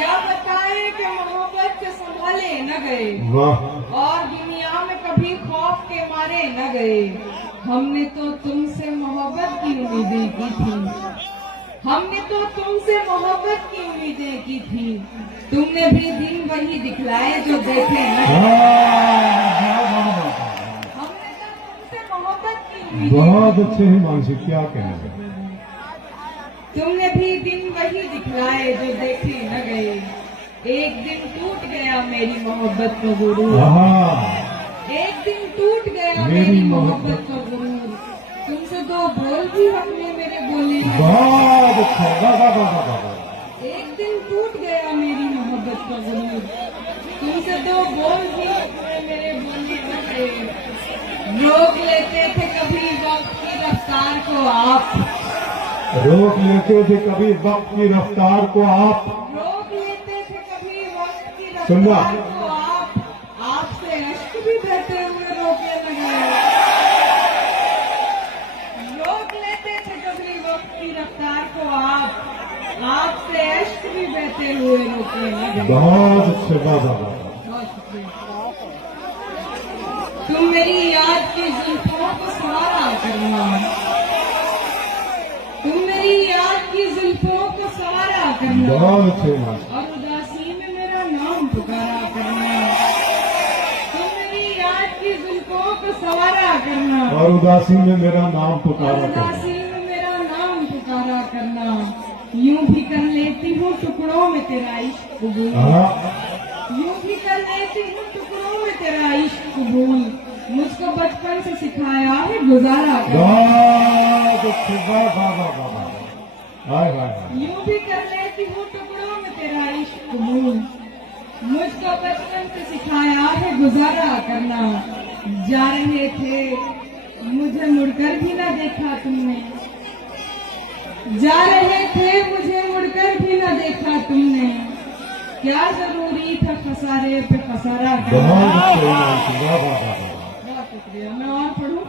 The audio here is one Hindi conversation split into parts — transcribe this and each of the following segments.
क्या बताएं कि मोहब्बत से संभाले न गए वाह और दुनिया में कभी खौफ के मारे न गए। हमने तो तुमसे मोहब्बत की उम्मीदें की थी, हमने तो तुमसे मोहब्बत की उम्मीदें की थी। तुमने भी दिन वही दिखलाए जो देखे न गए। हमने तो तुमसे मोहब्बत की उम्मीदें बहुत की अच्छे हिमांशु, क्या कहना। तुमने भी दिन वही दिखलाए जो देखे न गए। एक दिन टूट गया मेरी मोहब्बत का गुरूर, एक दिन टूट गया मेरी मोहब्बत का गुरूर। तुमसे दो बोल भी अपने मेरे बोले न गए। बहुत अच्छा, वाह वाह वाह वाह वाह। एक दिन टूट गया मेरी मोहब्बत का गुरूर। तुमसे दो बोल भी अपने मेरे बोले न गए। रोक लेते थे कभी वक्त की रफ्तार को आप, रोक लेते थे कभी वक्त की रफ्तार को आप। रोक लेते थे कभी वक्त की सुनना। रफ्तार को आप। आपसे अश्क भी बहते हुए रोके न गए। रोक लेते थे कभी वक्त की रफ्तार को आप। आपसे अश्क भी बहते हुए रोके न गए। बहुत अच्छे, वाह वाह वाह। बहुत शुक्रिया। तुम मेरी याद की जुल्फों को सवारा करना, तुम मेरी याद की जुल्फों को सवारा करना बहुत अच्छे हिमांशु। और उदासी में मेरा नाम पुकारा करना। तुम मेरी याद की जुल्फों को सवारा करना और उदासी में मेरा नाम और पुकारा कर। उदासी में मेरा नाम पुकारा करना। यूं भी कर लेती हूँ टुकड़ों में तेरा इश्क कबूल, यूं भी कर लेती हूँ टुकड़ों में तेरा इश्क कबूल। मुझको बचपन से सिखाया है गुजारा करना। बहुत अच्छे, वाह वाह वाह वाह वाह। हाय हाय हाय। यूं भी कर लेती हूँ टुकड़ों में तेरा इश्क कबूल। मुझको बचपन से सिखाया है गुजारा करना। जा रहे थे मुझे मुड़कर भी न देखा तुमने, जा रहे थे मुझे मुड़कर भी न देखा तुमने। क्या जरूरी था खसारे पे खसारा करना। बहुत अच्छे हिमांशु, वाह वाह वाह वाह। बहुत शुक्रिया। मैं और पढ़ूं?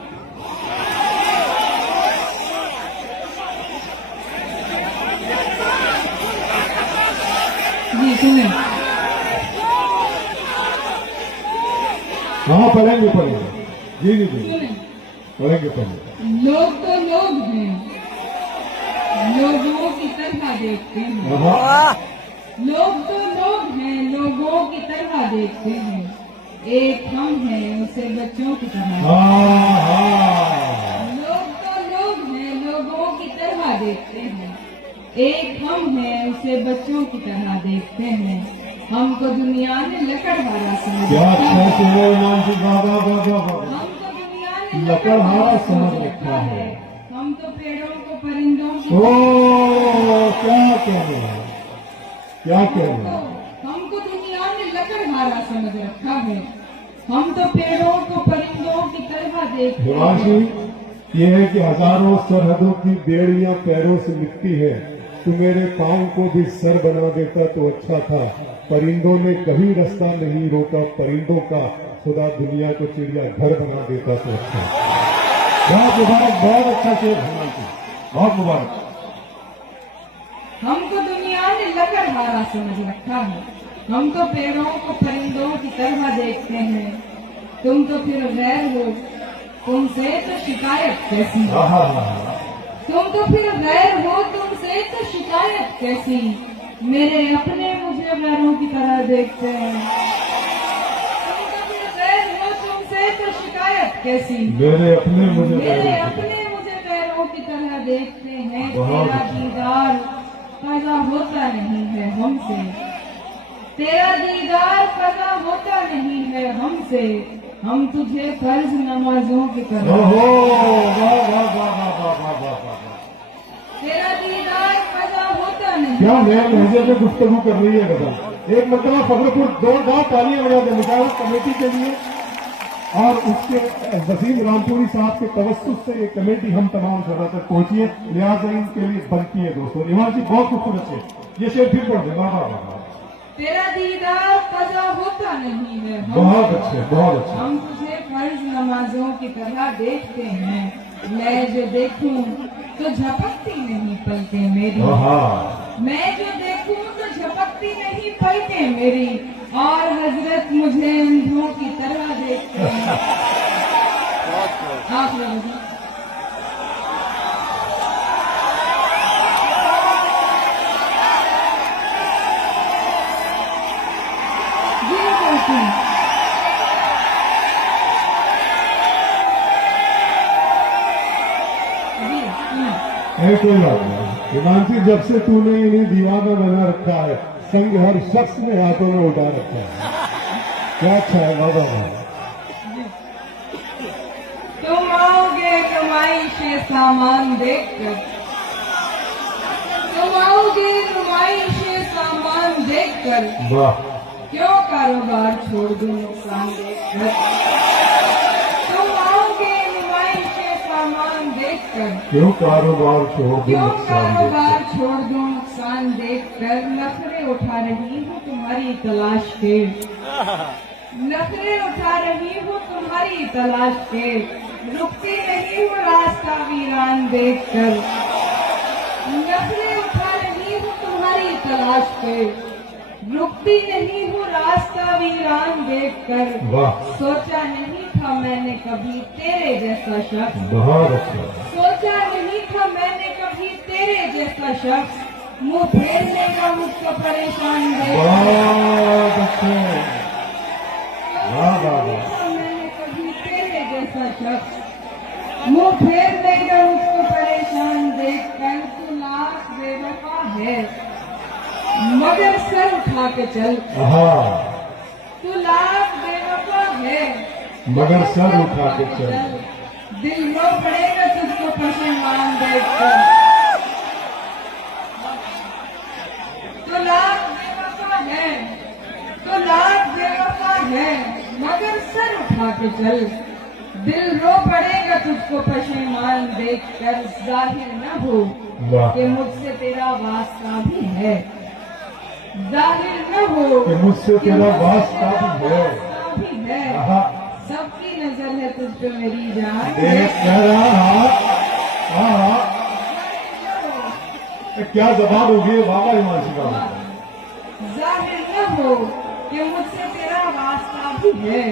जी सुने। हाँ पढ़ेंगे पढ़ेंगे, जी जी जी सुने। पढ़ेंगे पढ़ेंगे। लोग तो लोग हैं, लोगों की तरह देखते हैं। हाँ लोग तो लोग हैं, लोगों की तरह देखते हैं। एक हम हैं उसे बच्चों की तरह। हाँ। लोग तो लोग हैं, लोगों की तरह देखते हैं। एक हम हैं उसे बच्चों की तरह देखते हैं। हमको दुनिया ने लकड़हारा समझ क्या रखा अच्छा है। सुनो हिमांशु, वाह वाह वाह वाह वाह। हमको दुनिया ने लकड़हारा समझ रखा है। हम तो पेड़ों को परिंदों की ओ क्या कहना है, क्या कहना है। हमको दुनिया ने लकड़हारा समझ रखा है। हम तो पेड़ों को परिंदों की तरह देखते हिमांशु, हैं। ये है कि हजारों सरहदों की बेड़ियां पैरों से मिटती है। तू मेरे पाँव को भी सर बना देता तो अच्छा था। परिंदों ने कभी रास्ता नहीं रोका परिंदों का, खुदा दुनिया को चिड़िया घर बना देता तो अच्छा। बहुत मुबारक, बहुत अच्छा शेर हिमांशु, बहुत मुबारक। हमको दुनिया ने लकड़हारा समझ रखा है। हम तो पेड़ों को परिंदों की तरह देखते हैं। तुम तो फिर गैर हो, तुमसे तो शिकायत कैसी। हाँ हाँ हाँ। तुम तो फिर गैर हो, तुमसे तो शिकायत कैसी। मेरे अपने मुझे गैरों की तरह देखते हैं। तुम तो फिर गैर हो, तुमसे तो शिकायत कैसी। मेरे अपने मुझे मेरे अपने मुझे गैरों की तरह देखते हैं। बहुत तेरा अच्छा। दीदार कज़ा होता नहीं है हमसे, तेरा दीदार कज़ा होता नहीं है हमसे। हम तुझे फर्ज नमाजों की तरह, ओहो वाह वाह वाह वाह वाह वाह वाह वाह। तेरा दीदार कज़ा होता नहीं। क्या नया लहजे में गुफ्तगू कर रही है बता। एक मतलब फखरपुर जोरदार तालियां बजा दे मुशावरत कमेटी के लिए और उसके वसीम रामपुरी साहब के तवस्सुस से ये कमेटी हम तमाम जगह तक पहुंची है, लिहाजा इनके लिए बनती है दोस्तों। इमाम जी बहुत खूबसूरत शेर, ये शेर फिर पढ़ दे। वाह वाह वाह। तेरा दीदार कज़ा होता नहीं है बहुत अच्छे, बहुत अच्छे। हम तुझे फर्ज नमाजों की तरह देखते हैं। मैं जो देखूं तो झपकती नहीं पलकें मेरी, हाँ मैं जो देखूं तो झपकती नहीं पलकें मेरी और हजरत मुझे अंधों की तरह देखते हैं। आप लोग जी कहती हैं। जी, है कोई बात नहीं। हिमांशी, जब से तूने इन्हें दीवाना बना रखा है, संग हर शख्स ने हाथों में उठा रखा है। क्या अच्छा है बाबा। तुम आओगे कमाई से सामान देखकर, तुम आओगे कमाई से सामान देखकर, वाह, क्यों कारोबार छोड़ दूं नुकसान देखकर। तुम आओगे कमाई से सामान देखकर, क्यों कारोबार छोड़ दो क्यों नुकसान कारोबार देखकर। छोड़ दूं नुकसान देखकर। नखरे उठा रही हूँ तुम्हारी तलाश के, नखरे उठा रही हूँ तुम्हारी तलाश के, रुकती नहीं हूँ रास्ता वीरान देखकर। नखरे उठा रही हूँ तुम्हारी तलाश पे, रुकती नहीं हूँ रास्ता वीरान देखकर। वाह, सोचा नहीं था मैंने कभी तेरे जैसा शख्स, बहुत अच्छा। सोचा नहीं था मैंने कभी तेरे जैसा शख्स, मुंह फेर लेगा मुझको परेशान देखकर। बहुत अच्छे। वाह वाह वाह। मैंने कभी तेरे जैसा शख्स, मुंह फेर लेगा मुझको परेशान देखकर। तू लाख बेवफा है मगर सर उठा के चल, हाँ, तू लाख बेवफा है मगर सर उठा के चल। दिल रो पड़ेगा तुझको परेशान देखकर। तो लाख बेवफा है, तो लाख बेवफा है मगर सर उठा के चल, दिल रो पड़ेगा तुझको पशेमान देखकर। जाहिर न हो वाह, कि मुझसे तेरा वास्ता भी है, जाहिर न हो कि मुझसे कि तेरा मुझसे वास्ता तेरा भी है। वास्ता भी है। हाँ, सबकी नजर है तुझ पे मेरी जान। देख कह रहा। हाँ हाँ, क्या जवाब होगी बाबा हिमांशी बाबा। जाहिर न हो कि मुझसे तेरा वास्ता भी है,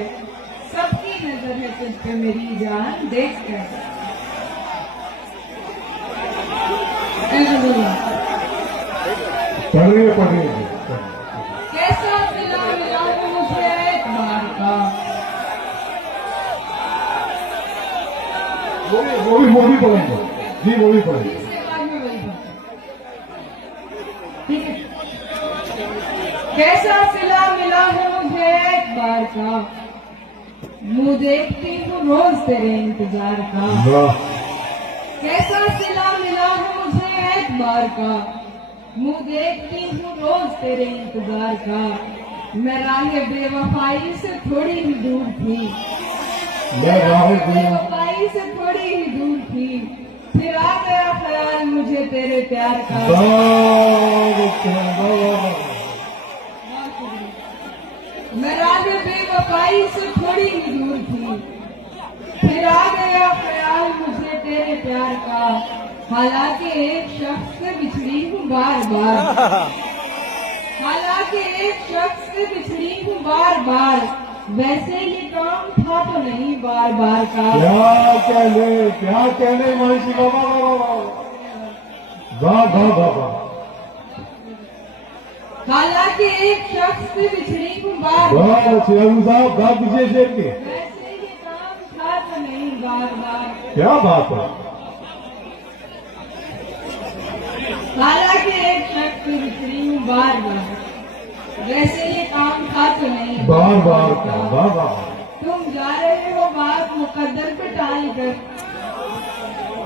सबकी नजर है तुझ पे मेरी जान देख कर। पढ़िए पढ़िए। कैसा सिला मिला है मुझे एतबार का, वो भी पढ़ेंगे जी, वो भी पढ़ेंगे। इसके बाद में वही बात। ठीक है। कैसा सिला मिला है मुझे एतबार का, मुंह देखती हूँ रोज तेरे इंतजार का। वाह, कैसा सिला मिला है मुझे एतबार का, मुंह देखती हूँ रोज तेरे इंतजार का। मैं राह बेवफाई से थोड़ी ही दूर थी, मैं राह बेवफाई से थोड़ी ही दूर थी, फिर आ गया ख्याल मुझे तेरे प्यार का। मैं राह बेवफाई से थोड़ी ही दूर थी, फिर आ गया ख्याल मुझे तेरे प्यार का। हालांकि एक शख्स से बिछड़ी हूँ बार बार, हालांकि एक शख्स से बिछड़ी हूँ बार बार, वैसे ये काम था तो नहीं बार बार का। क्या कहने हिमांशी बाबा। वाह वाह वाह वाह। हालांकि एक शख्स से बिछड़ी हूँ बार बहुत बार, अच्छे अबू साहब, बात दीजिए शेर के। वैसे ये काम था तो नहीं बार बार। क्या बात है। हालांकि एक शख्स से बिछड़ी हूँ बार बार, वैसे ये काम था तो नहीं बार बार का। वाह वाह। तुम जा रहे हो बात मुकद्दर पे टाल कर,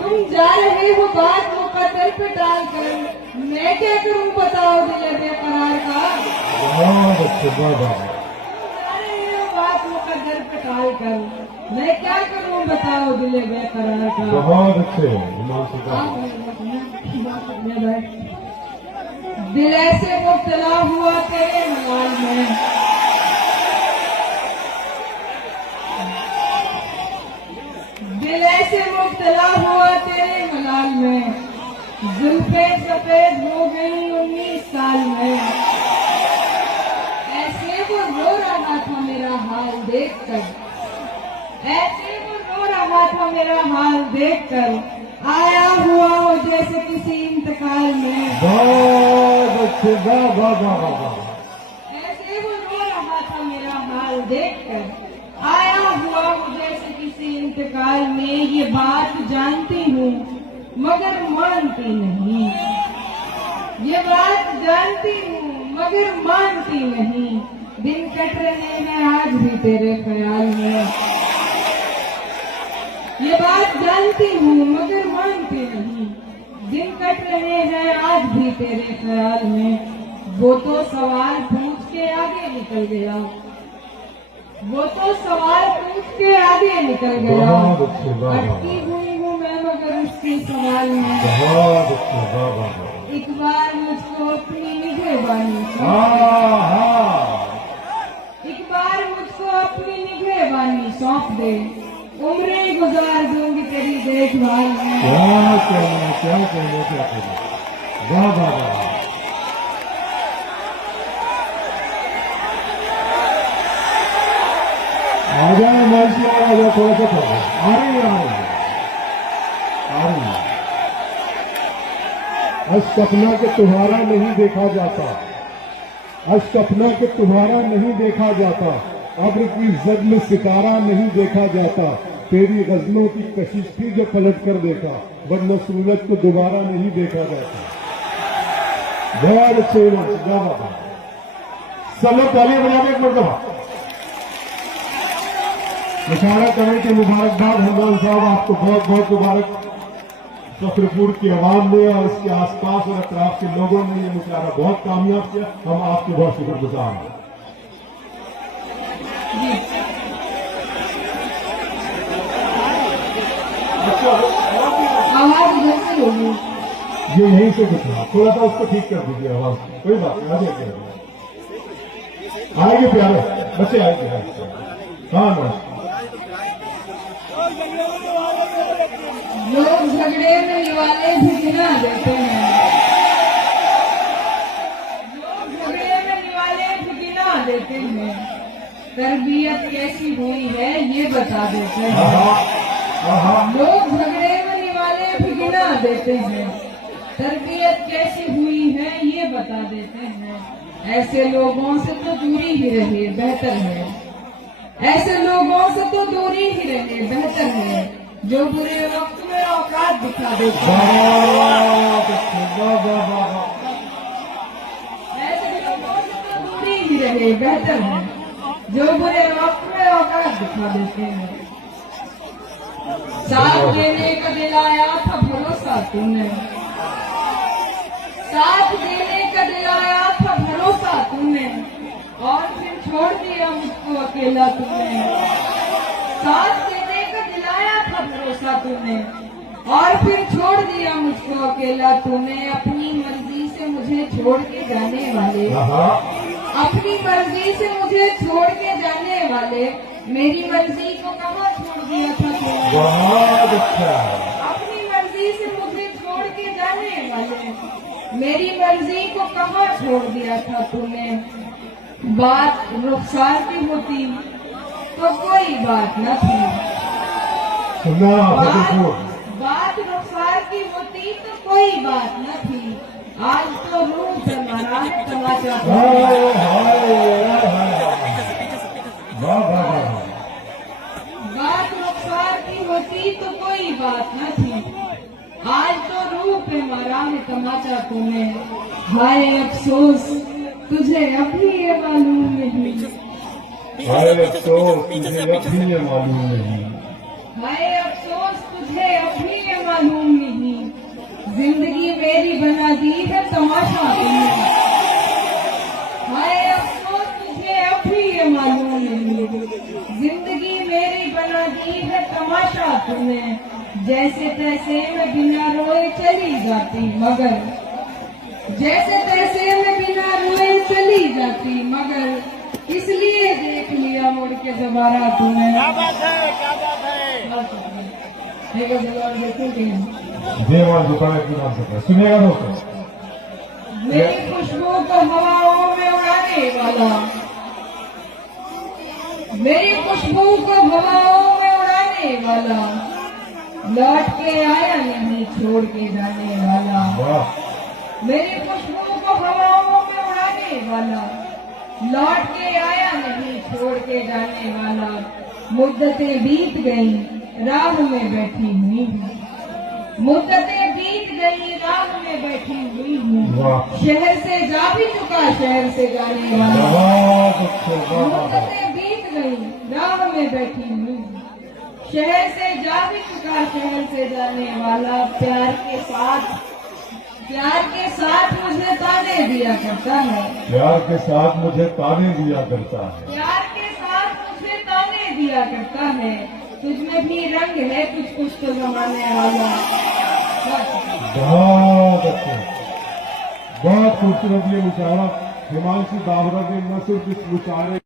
तुम जा रहे हो बात मुकद्दर पे टाल कर, मैं क्या करूं बताओ दिल बेकरार का। बहुत अच्छे, वाह वाह। तुम जा रहे हो बात मुकद्दर पे टाल कर, मैं क्या करूं बताओ दिल बेकरार का। बहुत अच्छे हिमांशी बाबा। दिल ऐसे मुब्तला हुआ तेरे मलाल में, दिल ऐसे मुब्तला हुआ तेरे मलाल में, जुल्फे सफेद हो गई 19 साल में, देखकर, ऐसे वो रो रहा था मेरा हाल देखकर, आया हुआ हो जैसे किसी इंतकाल में। बहुत अच्छे, वाह वाह वाह वाह वाह। ऐसे वो रो रहा था मेरा हाल देखकर, आया हुआ हो जैसे किसी इंतकाल में। ये बात जानती हूँ मगर मानती नहीं, ये बात जानती हूँ मगर मानती नहीं। दिन कट रहे हैं आज भी तेरे ख्याल में, ये बात जानती हूँ मगर मानती नहीं। दिन कट रहे हैं आज भी तेरे ख्याल में। वो तो सवाल पूछ के आगे निकल गया, वो तो सवाल पूछ के आगे निकल गया। बहुत अच्छे, वाह, वाह, अटकी हुई हूँ मैं मगर उसके सवाल में। बहुत अच्छे, वाह वाह वाह। एक बार मुझको अपनी निगहबानी, एक बार मुझको अपनी निगहबानी सौंप दे, उम्रें गुजार दूंगी तेरी देखभाल में। क्या कहना, क्या कहना, क्या कहना, वाह वाह वाह। आ जाए महर्षि, आ जाए, थोड़ा सा थोड़ा आ रही है, आ रही है। सपना के तुम्हारा नहीं देखा जाता, सपना के तुम्हारा नहीं देखा जाता, अब्र की जद में सितारा नहीं देखा जाता। तेरी गजलों की कशिश थी जो पलट कर देखा, वरना सूरज को दोबारा नहीं देखा जाता। बहुत अच्छे, चलो ताली बजा के एक मरतबा इशारा कमेटी मुबारकबाद। हरमान साहब आपको बहुत बहुत मुबारक। फखरपुर की आवाम ने और इसके आसपास और अतराफ के लोगों ने ये मुशायरा बहुत कामयाब किया, हम आपके बहुत शुक्रगुजार हैं। आवाज इधर से होगी, ये यहीं से दिखा, थोड़ा सा उसको ठीक कर दीजिए आवाज, कोई बात नहीं, आगे प्यारे बच्चे आएंगे। हाँ नमस्कार। लोग झगड़े में निवाले भी गिना देते हैं, लोग झगड़े में निवाले भी गिना देते हैं। तरबियत कैसी हुई है ये बता देते हैं, लोग झगड़े में निवाले भी गिना देते हैं। तरबियत कैसी हुई है ये बता देते हैं। ऐसे लोगों से तो दूरी ही रहे बेहतर है, ऐसे लोगों से तो दूरी ही रहे बेहतर है, जो बुरे वक्त में औकात दिखा देते हैं। ऐसे लोगों से तो दूरी ही रहे बेहतर है, जो बुरे वक्त में औकात दिखा देते हैं। साथ देने का दिलाया था भरोसा तूने, साथ देने का दिलाया था भरोसा तूने, और फिर छोड़ दिया मुझको अकेला तूने। साथ देने का दिलाया था भरोसा तूने, और फिर छोड़ दिया मुझको अकेला तूने। अपनी मर्जी से मुझे छोड़ के जाने वाले, अपनी मर्जी से मुझे छोड़ के जाने वाले, मेरी मर्जी को कहाँ छोड़ दिया था तूने। बहुत अच्छा। अपनी मर्जी से मुझे छोड़ के जाने वाले, मेरी मर्जी को कहाँ छोड़ दिया था तूने। बात रुखसार की होती तो कोई बात न थी, बात रुखसार की होती तो कोई बात न थी। आज तो रूह से मारा है तमाचा, बात रुखसार की होती तो कोई बात न थी। आज तो रूह पे मारा है तमाचा तूने। हाय अफसोस तुझे अभी ये मालूम नहीं, हाय अफसोस तुझे अभी ये मालूम नहीं, हाय अफसोस तुझे अभी ये मालूम नहीं। जिंदगी मेरी बना दी है तमाशा तूने, हाय अफसोस तुझे अभी ये मालूम नहीं। जिंदगी मेरी बना दी है तमाशा तूने। जैसे तैसे मैं बिना रोए चली जाती मगर, जैसे तैसे मैं बिना रोए चली जाती मगर, इसलिए देख लिया मुड़ के दोबारा तूने। क्या बात है, क्या बात है। देवान दुकान की नाम से सुनिएगा दोस्तों। मेरी खुशबू को हवाओं में उड़ाने वाला, मेरी खुशबू को हवाओं में उड़ाने वाला, लौट के आया नहीं छोड़ के जाने वाला। वाह मेरी खुशबू को हवाओं में उड़ाने वाला, लौट के आया नहीं छोड़ के जाने वाला। मुद्दतें बीत गई राह में बैठी हुई हूँ, मुद्दतें बीत गई राह में बैठी हुई हूँ। वाह शहर से जा भी चुका शहर से जाने वाला। बहुत अच्छे, वाह वाह मुद्दतें बीत गई राह में बैठी हुई हूँ, शहर से जा भी चुका शहर से जाने वाला। प्यार के साथ मुझे ताने दिया करता है, प्यार के साथ मुझे ताने दिया करता है। प्यार के साथ मुझे ताने दिया करता है। तुझमें भी रंग है कुछ कुछ तो जमाने वाला। बहुत अच्छे, बहुत खूबसूरत ये मुशायरा हिमांशु दावरा के न सिर्फ इस मुशायरे